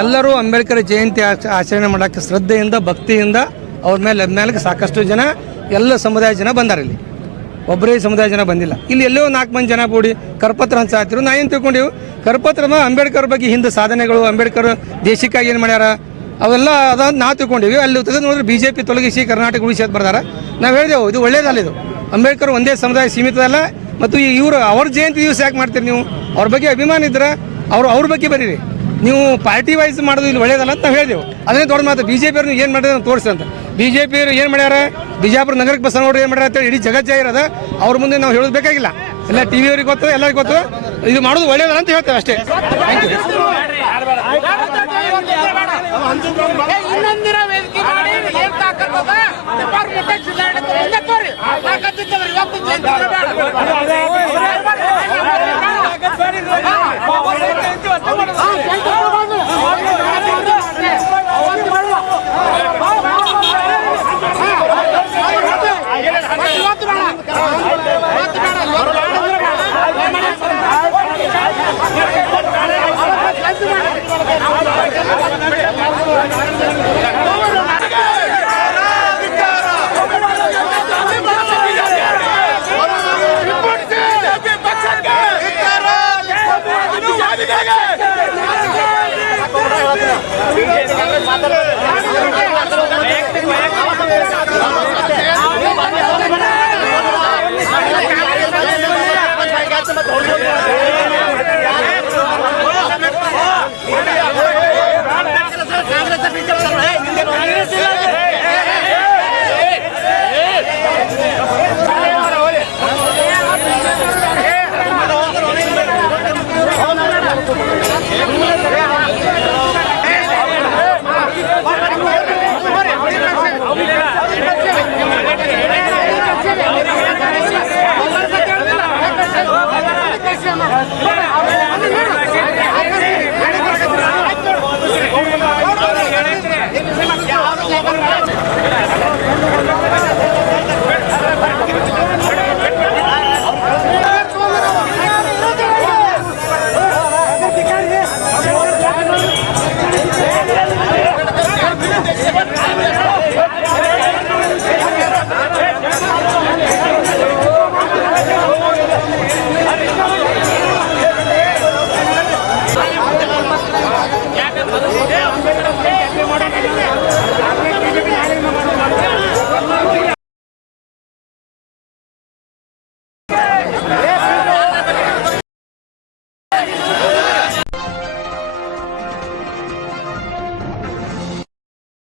ಎಲ್ಲರೂ ಅಂಬೇಡ್ಕರ್ ಜಯಂತಿ ಆಚರಣೆ ಮಾಡೋಕ್ಕೆ ಶ್ರದ್ಧೆಯಿಂದ ಭಕ್ತಿಯಿಂದ ಅವ್ರ ಮೇಲೆ ಸಾಕಷ್ಟು ಜನ ಎಲ್ಲ ಸಮುದಾಯ ಜನ ಬಂದಾರ. ಇಲ್ಲಿ ಒಬ್ಬರೇ ಸಮುದಾಯ ಜನ ಬಂದಿಲ್ಲ. ಇಲ್ಲಿ ಎಲ್ಲೋ 4 ಮಂದಿ ಜನ ಕೂಡಿ ಕರಪತ್ರ ಹಂಚಾತಿರು. ನಾ ಏನು ತಿಳ್ಕೊಂಡಿವು, ಕರಪತ್ರ ಅಂಬೇಡ್ಕರ್ ಬಗ್ಗೆ ಹಿಂದೆ ಸಾಧನೆಗಳು, ಅಂಬೇಡ್ಕರ್ ದೇಶಕ್ಕಾಗಿ ಏನು ಮಾಡ್ಯಾರ ಅವೆಲ್ಲ ಅದಂತ ನಾವು ತಿಳ್ಕೊಂಡಿವಿ. ಅಲ್ಲಿ ತೆಗೆದು ನೋಡಿದ್ರೆ BJP ತೊಲಗಿಸಿ ಕರ್ನಾಟಕ ಉಳಿಸಿ ಅಂತ ಬರ್ದಾರ. ನಾವು ಹೇಳಿದೆವು ಇದು ಒಳ್ಳೇದಲ್ಲ, ಇದು ಅಂಬೇಡ್ಕರ್ ಒಂದೇ ಸಮುದಾಯ ಸೀಮಿತದಲ್ಲ. ಮತ್ತು ಇವರು ಅವ್ರ ಜಯಂತಿ ದಿವಸ ಯಾಕೆ ಮಾಡ್ತೀರಿ ನೀವು? ಅವ್ರ ಬಗ್ಗೆ ಅಭಿಮಾನ ಇದ್ರೆ ಅವ್ರ ಬಗ್ಗೆ ಬರೀರಿ. ನೀವು ಪಾರ್ಟಿ ವೈಸ್ ಮಾಡೋದು ಇಲ್ಲಿ ಒಳ್ಳೇದಲ್ಲ ಅಂತ ನಾವು ಹೇಳಿದೆವು. ಅದೇ ದೊಡ್ಡ ಮಾತು. BJP ಅವ್ರನ್ನ ಏನು ಮಾಡಿದ್ರೆ ತೋರಿಸಿ ಅಂತ. BJP ಅವರು ಏನು ಮಾಡ್ಯಾರ, ಬಿಜಾಪುರ ನಗರಕ್ಕೆ ಬಸವನಗೌಡರು ಏನು ಮಾಡ್ಯಾರ ಅಂತೇಳಿ ಇಡೀ ಜಗಜ್ಜಾಗಿರೋದ. ಅವ್ರ ಮುಂದೆ ನಾವು ಹೇಳೋದು ಬೇಕಾಗಿಲ್ಲ. ಎಲ್ಲ TV ಅವ್ರಿಗೆ ಗೊತ್ತು, ಎಲ್ಲರಿಗೂ ಗೊತ್ತು. ಇದು ಮಾಡೋದು ಒಳ್ಳೇದಲ್ಲ ಅಂತ ಹೇಳ್ತೇವೆ ಅಷ್ಟೇ. Thank you.